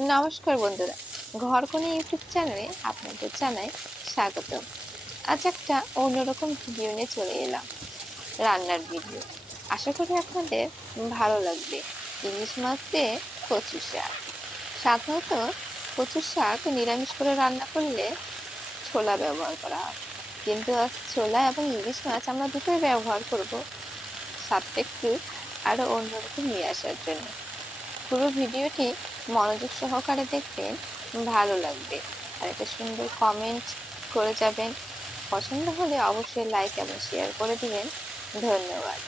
নমস্কার বন্ধুরা, ঘরকনে ইউটিউব চ্যানেলে আপনাদের জানাই স্বাগত। আজ একটা অন্যরকম ভিডিও নিয়ে চলে এলাম, রান্নার ভিডিও। আশা করি আপনাদের ভালো লাগবে। ইলিশ মাছ দিয়ে কচু শাক। সাধারণত কচু শাক নিরামিষ করে রান্না করলে ছোলা ব্যবহার করা হয়, কিন্তু আজ ছোলা এবং ইলিশ মাছ আমরা দুটোই ব্যবহার করব, স্বাদটা একটু আরো অন্যরকম নিয়ে আসার জন্য। পুরো ভিডিওটি মনোযোগ সহকারে দেখবেন, ভালো লাগবে। আর একটা সুন্দর কমেন্ট করে যাবেন। পছন্দ হলে অবশ্যই লাইক এবং শেয়ার করে দিবেন। ধন্যবাদ।